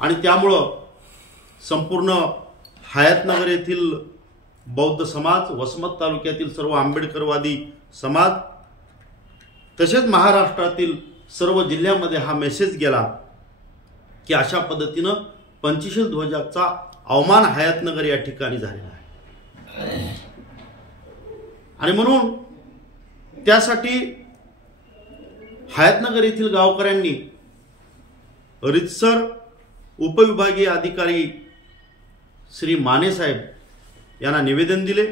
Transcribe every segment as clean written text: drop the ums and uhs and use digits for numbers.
आणि त्यामुळं संपूर्ण हयातनगर येथील बौद्ध समाज, वसमत तालुक्यातील सर्व आंबेडकरवादी समाज, तसेच महाराष्ट्रातील सर्व जिल्ह्यामध्ये हा मेसेज गेला की अशा पद्धतीनं पंचशील ध्वजाचा अवमान हयातनगर या ठिकाणी झालेला आहे। आणि म्हणून त्यासाठी हयातनगर येथील गावकऱ्यांनी रितसर उपविभागीय अधिकारी श्री माने साहेब यांना निवेदन दिले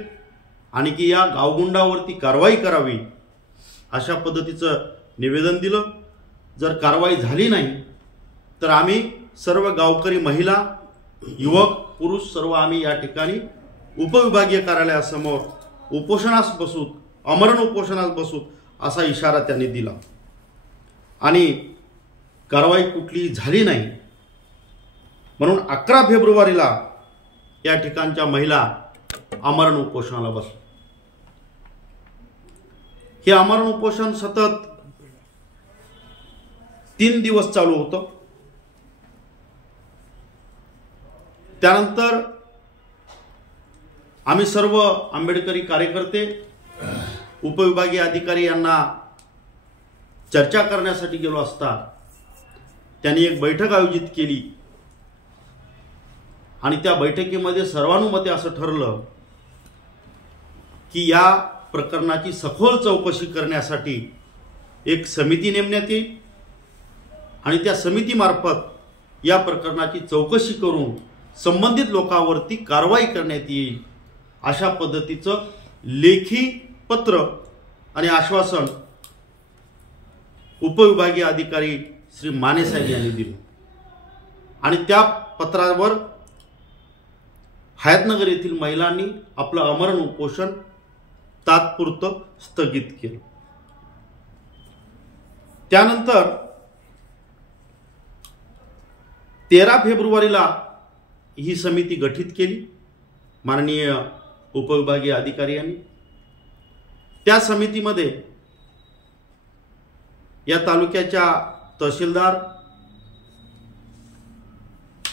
आणि की या गावगुंडावरती कारवाई करावी अशा पद्धतीचं निवेदन दिलं। जर कारवाई झाली नाही तर आम्ही सर्व गावकरी, महिला, युवक, पुरुष सर्व आम्ही या ठिकाणी उपविभागीय कार्यालयासमोर उपोषणास बसू, अमरण उपोषणास बसू असा इशारा त्यांनी दिला। आणि कारवाई कुठली झाली नाही म्हणून 11 फेब्रुवारीला या ठिकाणच्या महिला अमरण उपोषणाला बसल्या। हे अमरण उपोषण सतत 3 दिवस चालू होतं। त्यानंतर आम्ही सर्व आंबेडकरी कार्यकर्ते उपविभागीय अधिकारी यांना चर्चा करण्यासाठी गेलो असता त्यांनी एक बैठक आयोजित केली आणि त्या बैठकीमध्ये सर्वानुमते असं ठरलं की या प्रकरणाची सखोल चौकशी करण्यासाठी एक समिती नेमण्यात येईल आणि त्या समितीमार्फत या प्रकरणाची चौकशी करून संबंधित लोकांवरती कारवाई करण्यात येईल अशा पद्धतीचं लेखी पत्र आणि आश्वासन उपविभागीय अधिकारी श्री माने साहेब यांनी दिले। आणि त्या पत्रावर हयातनगर येथील महिलांनी आपलं अमरण उपोषण तात्पुरतं स्थगित केलं। त्यानंतर 13 फेब्रुवारीला ही समिती गठीत केली माननीय उपविभागीय अधिकारी यांनी। त्या समितीमध्ये या तालुक्याच्या तहसीलदार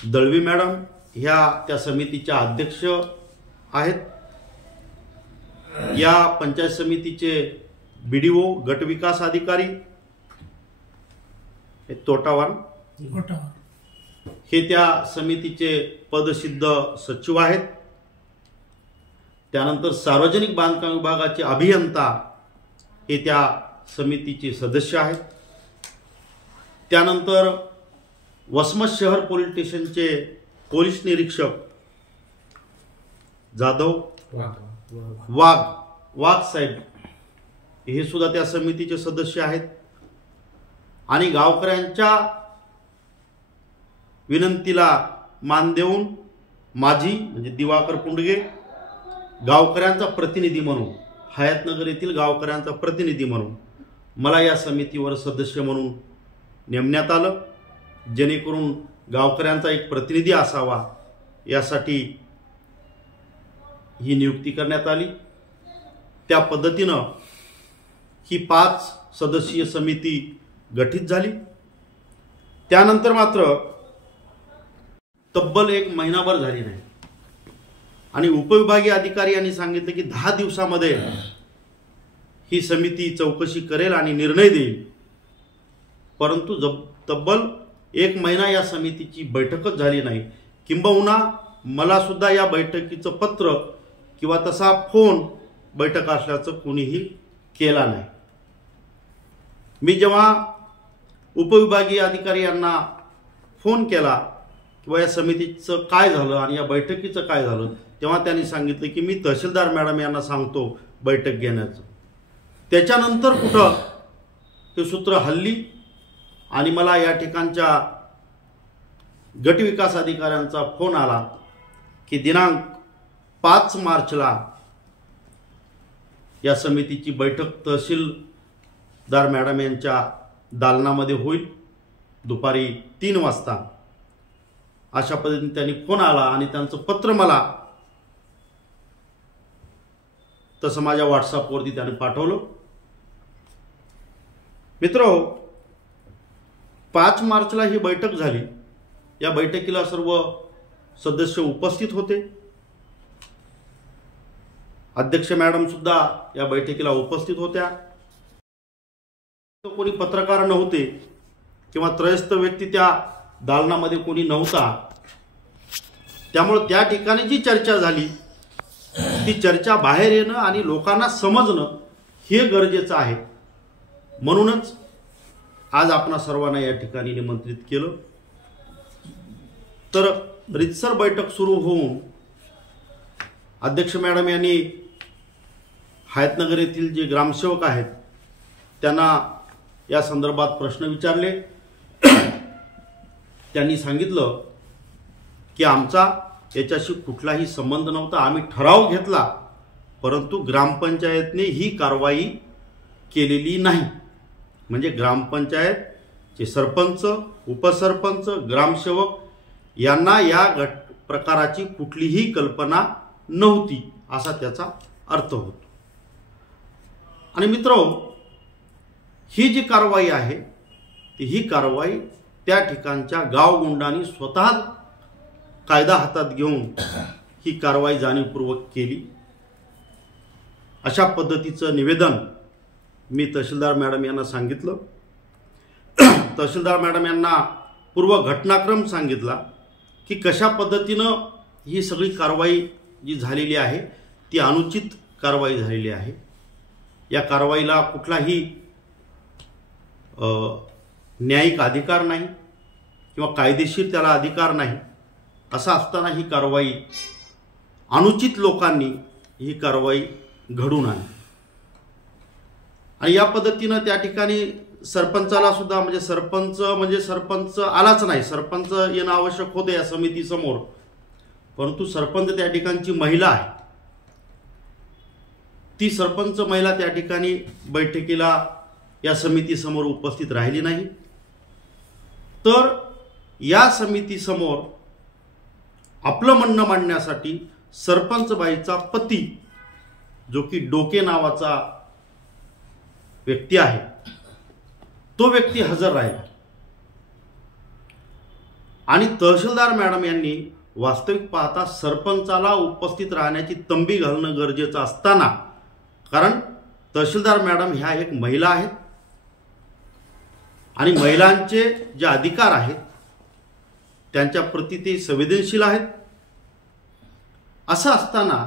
दळवी मॅडम ह्या त्या समितीच्या अध्यक्ष आहेत। या पंचायत समितीचे BDO गट विकास अधिकारी तोटावान हे त्या समितीचे पदसिद्ध सचिव आहेत। त्यानंतर सार्वजनिक बांधकाम विभागाचे अभियंता हे त्या समितीचे सदस्य आहेत। त्यानंतर वसमत शहर पोलीस स्टेशनचे पोलीस निरीक्षक जाधव वाघ साहेब हे सुद्धा त्या समितीचे सदस्य आहेत। आणि गावकऱ्यांच्या विनंतीला मान देऊन माझी म्हणजे दिवाकर पुंडगे गावकऱ्यांचा प्रतिनिधी म्हणून, हयातनगर येथील गावकऱ्यांचा प्रतिनिधी म्हणून मला या समितीवर सदस्य म्हणून नेमण्यात आलं, जेणेकरून गावकऱ्यांचा एक प्रतिनिधी असावा यासाठी ही नियुक्ती करण्यात आली। त्या पद्धतीनं ही 5 सदस्यीय समिती गठीत झाली। त्यानंतर मात्र तब्बल 1 महिनाभर झाली नाही आणि उपविभागीय अधिकारी यांनी सांगितलं की 10 दिवसामध्ये ही समिती चौकशी करेल आणि निर्णय देईल। परंतु तब्बल 1 महिना या समितीची बैठकच झाली नाही। किंबहुना मला सुद्धा या बैठकीचं पत्र किंवा तसा फोन बैठक असल्याचं कोणीही केला नाही। मी जेव्हा उपविभागीय अधिकारी यांना फोन केला किंवा या समितीचं काय झालं आणि या बैठकीचं काय झालं तेव्हा त्यांनी सांगितलं की मी तहसीलदार मॅडम यांना सांगतो बैठक घेण्याचं। त्याच्यानंतर कुठं हे सूत्र हल्ली आणि मला या ठिकाणच्या गट विकास अधिकाऱ्यांचा फोन आला की दिनांक 5 मार्चला या समितीची बैठक तहसीलदार मॅडम यांच्या दालनामध्ये होईल दुपारी 3 वाजता अशा पद्धतीने त्यांनी फोन आला आणि त्यांचं पत्र मला तसं माझ्या व्हॉट्सअपवरती त्यांनी पाठवलं। मित्रो 5 मार्चला ही बैठक झाली या बैठकीला सर्व सदस्य उपस्थित होते। अध्यक्ष मॅडम सुद्धा या बैठकीला उपस्थित होत्या। कोणी पत्रकार नव्हते किंवा त्रयस्थ व्यक्ती त्या दालनामध्ये कोणी नव्हता, त्यामुळे त्या ठिकाणी जी चर्चा झाली ती चर्चा बाहेर येणं आणि लोकांना समजणं हे गरजेचं आहे। म्हणूनच आज आपण सर्वांना या ठिकाणी निमंत्रित केलं। तर रीतसर बैठक सुरू होऊन अध्यक्ष मॅडम यांनी हयातनगर येथील जे ग्रामसेवक आहेत त्यांना या संदर्भात प्रश्न विचारले। त्यांनी सांगितलं की आमचा याच्याशी कुठलाही संबंध नव्हता, आम्ही ठराव घेतला, परंतु ग्रामपंचायतने ही कारवाई केलेली नाही। म्हणजे ग्रामपंचायतचे सरपंच, उपसरपंच, ग्रामसेवक यांना या प्रकाराची कुठलीही कल्पना नव्हती असा त्याचा अर्थ होतो। आणि मित्रांनो, ही जी कारवाई आहे ती ही कारवाई त्या ठिकाणच्या गावगुंडांनी स्वतः कायदा हातात घेऊन ही कारवाई जाणीवपूर्वक केली। अशा पद्धतीचं निवेदन मी तहसीलदार मॅडम यांना सांगितलं। तहसीलदार मॅडम यांना पूर्व घटनाक्रम सांगितला की कशा पद्धतीनं ही सगळी कारवाई जी झालेली आहे ती अनुचित कारवाई झालेली आहे। या कारवाईला कुठलाही न्यायिक अधिकार नाही किंवा कायदेशीर त्याला अधिकार नाही। असं असताना ही कारवाई अनुचित लोकांनी ही कारवाई घडून आणली आणि या पद्धतीनं त्या ठिकाणी सरपंचाला सुद्धा म्हणजे सरपंच आलाच नाही। सरपंच येणं आवश्यक होते या समितीसमोर, परंतु सरपंच त्या ठिकाणची महिला आहे, ती सरपंच महिला त्या ठिकाणी बैठकीला या समितीसमोर उपस्थित राहिली नाही। तर या समितीसमोर आपलं म्हणणं मांडण्यासाठी सरपंच बाईचा पती जो की डोके नावाचा व्यक्ती आहे तो व्यक्ती हजर राहिला आणि तहसीलदार मॅडम यांनी वास्तविक पाहता सरपंचाला उपस्थित राहण्याची तंबी घालणं गरजेचं असताना, कारण तहसीलदार मॅडम ह्या एक महिला आहेत आणि महिलांचे जे अधिकार आहेत त्यांच्या प्रती ते संवेदनशील आहेत, असं असताना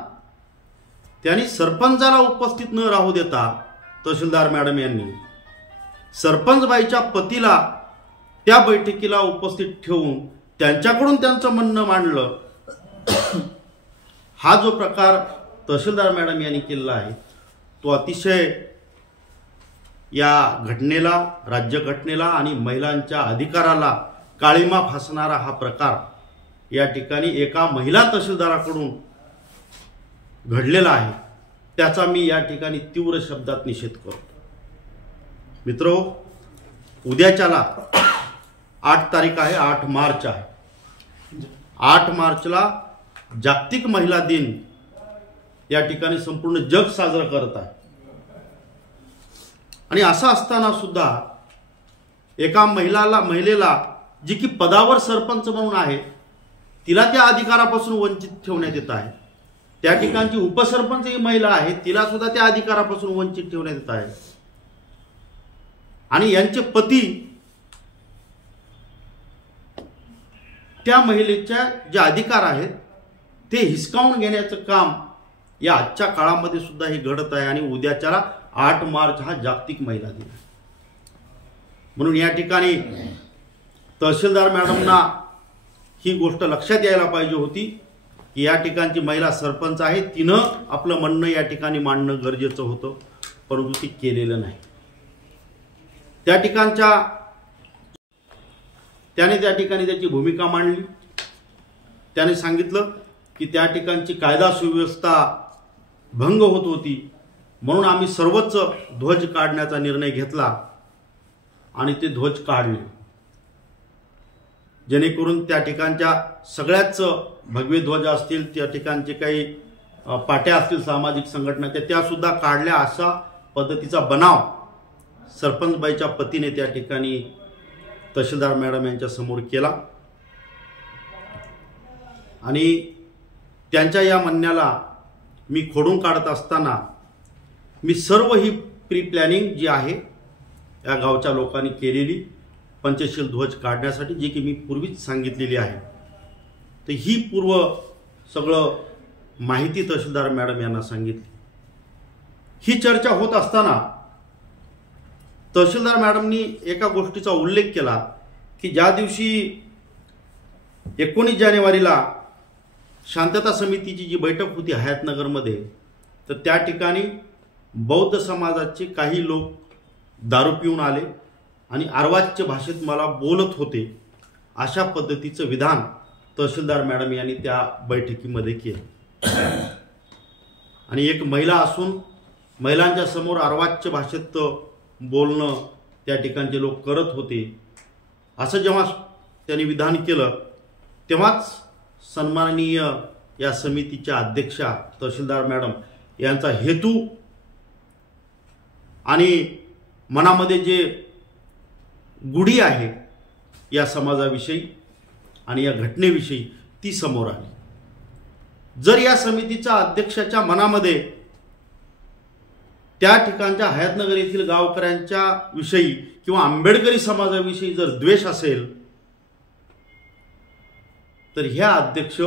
त्यांनी सरपंचाला उपस्थित न राहू देता तहसीलदार मॅडम यांनी सरपंच बाईच्या पतीला त्या बैठकीला उपस्थित ठेवून त्यांच्याकडून त्यांचं म्हणणं मांडलं। हा जो प्रकार तहसीलदार मॅडम यांनी केलेला आहे तो अतिशय या घटनेला, राज्यघटनेला आणि महिलांच्या अधिकाराला काळिमा फासणारा हा प्रकार या ठिकाणी एका महिला तहसीलदाराकडून घडलेला आहे, त्याचा मी या ठिकाणी तीव्र शब्दात निषेध करतो। मित्रो, उद्याच्याला 8 तारीख आहे, 8 मार्च आहे। 8 मार्चला जागतिक महिला दिन या ठिकाणी संपूर्ण जग साजरं करत आहे आणि असं असताना सुद्धा एका महिलेला जी की पदावर सरपंच म्हणून आहे तिला त्या अधिकारापासून वंचित ठेवण्यात येत आहे। त्या ठिकाणची उपसरपंच ही महिला आहे, तिला सुद्धा त्या अधिकारापासून वंचित ठेवण्यात येत आहे आणि यांचे पती त्या महिलेच्या जे अधिकार आहेत ते हिसकावून घेण्याचं काम या आजच्या काळामध्ये सुद्धा हे घडत आहे आणि उद्याच्याला 8 मार्च हा जागतिक महिला दिन आहे। म्हणून या ठिकाणी तहसीलदार मॅडमना ही गोष्ट लक्षात यायला पाहिजे होती की या ठिकाणची महिला सरपंच आहे, तिनं आपलं म्हणणं या ठिकाणी मांडणं गरजेचं होतं, परंतु ती केलेलं नाही। त्याने त्या ठिकाणी त्याची भूमिका मांडली। त्याने सांगितलं की त्या ठिकाणची कायदा सुव्यवस्था भंग होत होती, म्हणून आम्ही सर्वच ध्वज काढण्याचा निर्णय घेतला आणि ते ध्वज काढले, जेणेकरून त्या ठिकाणच्या सगळ्याच भगवे ध्वज असतील, त्या ठिकाणचे काही पाट्या असतील सामाजिक संघटनाच्या, त्या सुद्धा काढल्या। अशा पद्धतीचा बनाव सरपंचबाईच्या पतीने त्या ठिकाणी तहसीलदार मॅडम यांच्या समोर केला आणि त्यांच्या या म्हणण्याला मी खोडून काढत असताना मी सर्व ही प्री प्लॅनिंग जी आहे या गावच्या लोकांनी केलेली पंचशील ध्वज काढण्यासाठी, जी की मी पूर्वीच सांगितलेली आहे, तर ही पूर्व सगळं माहिती तहसीलदार मॅडम यांना सांगितली. ही चर्चा होत असताना तहसीलदार मॅडमनी एका गोष्टीचा उल्लेख केला की ज्या दिवशी 19 जानेवारीला शांतता समितीची जी बैठक होती हयातनगरमध्ये, तर त्या ठिकाणी बौद्ध समाजाचे काही लोक दारू पिऊन आले आणि अर्वाच्य भाषेत मला बोलत होते, अशा पद्धतीचं विधान तहसीलदार मॅडम यांनी त्या बैठकीमध्ये केलं. आणि एक महिला असून महिलांच्या समोर अर्वाच्य भाषेत बोलणं त्या ठिकाणचे लोक करत होते, असं जेव्हा त्यांनी विधान केलं तेव्हाच सन्माननीय या समितीच्या अध्यक्षा तहसीलदार मॅडम यांचा हेतू आणि मनामध्ये जे गुढी आहे या समाजाविषयी आणि या घटनेविषयी ती समोर आली. जर या समितीच्या अध्यक्षाच्या मनामध्ये त्या ठिकाणच्या हयातनगर येथील गावकऱ्यांच्या विषयी किंवा आंबेडकरी समाजाविषयी जर द्वेष असेल, तर ह्या अध्यक्ष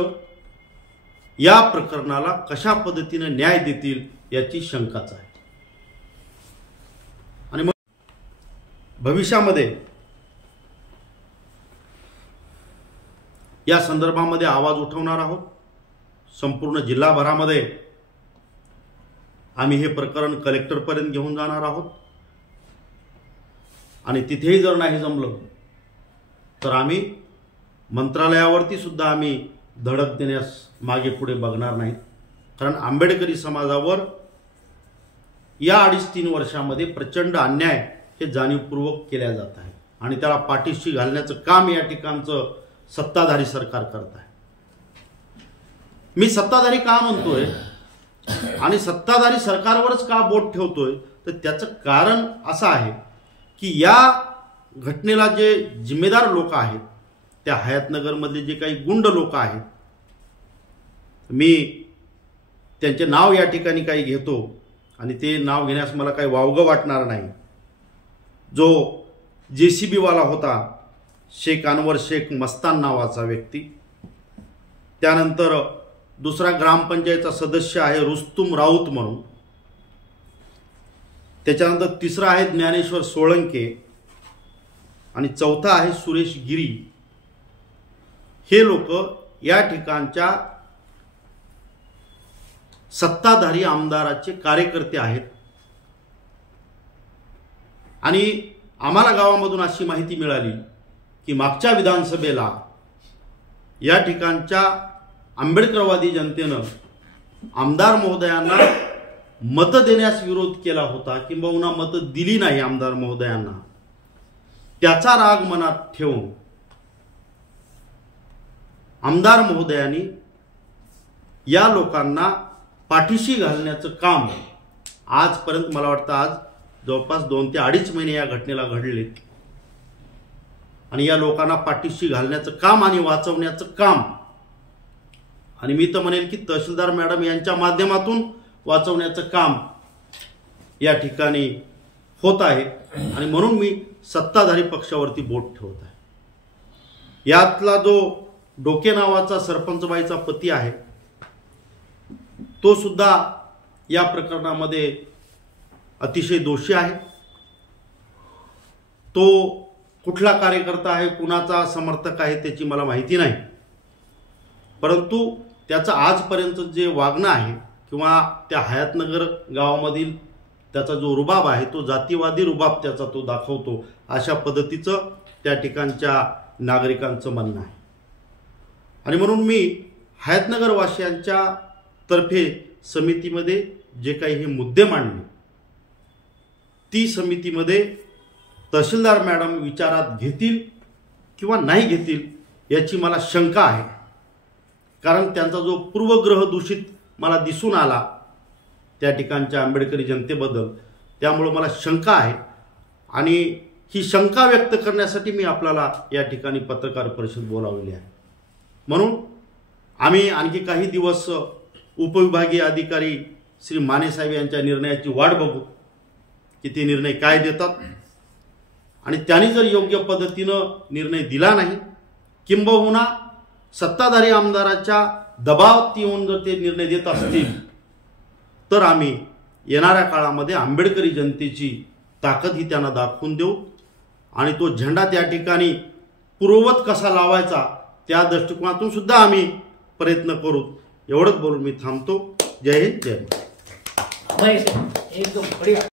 या प्रकरणाला कशा पद्धतीने न्याय देतील याची शंकाच आहे. आणि मग भविष्यामध्ये या संदर्भामध्ये आवाज उठवणार आहोत. संपूर्ण जिल्हाभरामध्ये आम्ही हे प्रकरण कलेक्टरपर्यंत घेऊन जाणार आहोत आणि तिथेही जर नाही जमलं तर आम्ही मंत्रालयावरती सुद्धा आम्ही धडक देण्यास मागे पुढे बघणार नाहीत. कारण आंबेडकरी समाजावर या 2.5-3 वर्षामध्ये प्रचंड अन्याय हे जाणीवपूर्वक केल्या जात आहे आणि त्याला पाठीशी घालण्याचं काम या ठिकाणचं सत्ताधारी सरकार करत आहे. मी सत्ताधारी का म्हणतोय आणि सत्ताधारी सरकारवरच का बोट ठेवतोय, तर त्याचं कारण असं आहे की या घटनेला जे जिम्मेदार लोक आहेत, त्या हयातनगरमधले जे काही गुंड लोक आहेत, मी त्यांचे नाव या ठिकाणी काही घेतो आणि ते नाव घेण्यास मला काही वावगं वाटणार नाही. जो JCB वाला होता शेख अनवर शेख मस्तान नावाचा व्यक्ती, त्यानंतर दुसरा ग्रामपंचायतचा सदस्य आहे रुस्तुम राऊत म्हणून, त्याच्यानंतर तिसरा आहे ज्ञानेश्वर सोळंके आणि चौथा आहे सुरेश गिरी. हे लोक या ठिकाणच्या सत्ताधारी आमदाराचे कार्यकर्ते आहेत आणि आम्हाला गावामधून अशी माहिती मिळाली की मागच्या विधानसभेला या ठिकाणच्या आंबेडकरवादी जनतेनं आमदार महोदयांना मतं देण्यास विरोध केला होता किंबहुना मतं दिली नाही आमदार महोदयांना. त्याचा राग मनात ठेवून आमदार महोदयांनी या लोकांना पाठीशी घालण्याचं काम आजपर्यंत, मला वाटतं आज जवळपास 2 ते 2.5 महिने या घटनेला घडले आणि या लोकांना पाठीशी घालण्याचं काम आणि वाचवण्याचं काम, आणि मी तर म्हणेल की तहसीलदार मॅडम यांच्या माध्यमातून वाचवण्याचं काम या ठिकाणी होत आहे. आणि म्हणून मी सत्ताधारी पक्षावरती बोट ठेवत आहे. यातला जो डोके नावाचा सरपंचबाईचा पती आहे, तो सुद्धा या प्रकरणामध्ये अतिशय दोषी आहे. तो कुठला कार्यकर्ता आहे, कुणाचा समर्थक आहे त्याची मला माहिती नाही, परंतु त्याचं आजपर्यंत जे वागणं आहे किंवा त्या हयातनगर गावामधील त्याचा जो रुबाब आहे, तो जातीवादी रुबाब त्याचा तो दाखवतो, अशा पद्धतीचं त्या ठिकाणच्या नागरिकांचं म्हणणं आहे. आणि म्हणून मी हयातनगर वासियांच्या तर्फे समितीमध्ये जे काही हे मुद्दे मांडले, ती समितीमध्ये तहसीलदार मॅडम विचारात घेतील किंवा नाही घेतील याची मला शंका आहे. कारण त्यांचा जो पूर्वग्रह दूषित मला दिसून आला त्या ठिकाणच्या आंबेडकरी जनतेबद्दल, त्यामुळे मला शंका आहे आणि ही शंका व्यक्त करण्यासाठी मी आपल्याला या ठिकाणी पत्रकार परिषद बोलावली आहे. म्हणून आम्ही आणखी काही दिवस उपविभागीय अधिकारी श्री माने साहेब यांच्या निर्णयाची वाट बघू की ते निर्णय काय देतात, आणि त्यांनी जर योग्य पद्धतीनं निर्णय दिला नाही, किंबहुना सत्ताधारी आमदाराच्या दबावात येऊन जर ते निर्णय देत असतील, तर आम्ही येणाऱ्या काळामध्ये आंबेडकरी जनतेची ताकद ही त्यांना दाखवून देऊ आणि तो झेंडा त्या ठिकाणी पूर्ववत कसा लावायचा त्या दृष्टिकोनातून सुद्धा आम्ही प्रयत्न करू. एवढंच बोलून मी थांबतो. जय हिंद, जय भारत. एकदम